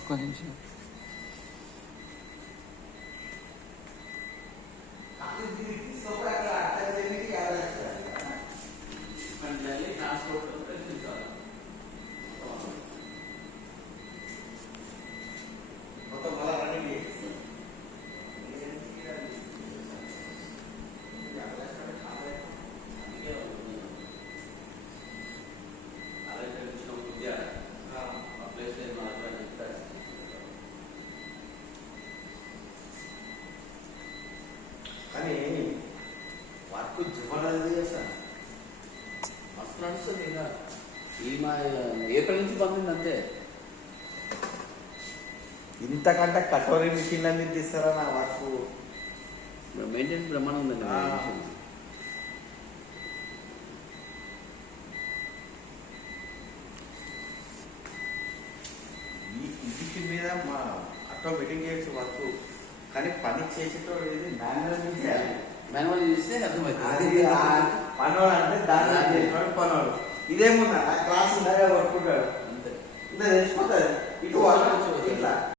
ఒక్క నిమిషం. కానీ వర్క్ చెప్పలేదు సార్, మస్తు నడుస్తుంది. ఇంకా ఈ మా ఏప్రిల్ నుంచి పంపింది అంతే. ఇంతకంటే కటోరీ మిషన్లు అన్ని తీస్తారా నా వర్క్? మెయింటెనెన్స్ బ్రహ్మాండం ఉందండి. ఈ మీద మా ఆటోమేటిక్ చేయొచ్చు వర్క్, కానీ పని చేసేటోడు ఏది మాన్యువల్ చేయాలి. మాన్యువల్ చేస్తే అర్థమవుతుంది. అది పనోడు అంటే దాని చేసినాడు పనోడు. ఇదేమున్నా క్లాస్ ఉందా పట్టుకుంటాడు అంతే, ఇంత తెలిసిపోతుంది. ఇటు ఇట్లా